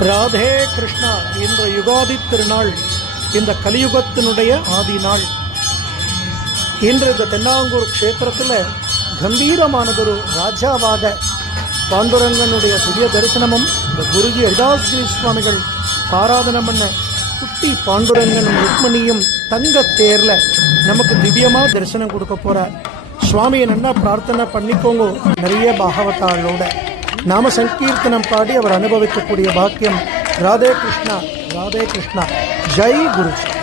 ராதே கிருஷ்ணா என்ற யுகாதி திருநாள் இந்த கலியுகத்தினுடைய ஆதி நாள். இன்று இந்த தென்னாங்கூர் க்ஷேத்திரத்தில் கம்பீரமானதொரு ராஜாவாக பாண்டுரங்கனுடைய திவ்ய தரிசனமும் இந்த குருஜி ஹரிதாஸ்கிரி சுவாமிகள் ஆராதனம் பண்ண குட்டி பாண்டுரங்கனும் ருக்மணியும் தங்க தேரில் நமக்கு திவ்யமாக தரிசனம் கொடுக்க போகிறார் சுவாமியை நல்லா பிரார்த்தனை பண்ணிக்கோங்க. நிறைய பாகவத்தாளோட நாம சங்கீர்த்தனம் பாடி அவர் அனுபவிக்கக்கூடிய பாக்கியம். ராதே கிருஷ்ணா ராதே கிருஷ்ணா. ஜெய் குருஜி.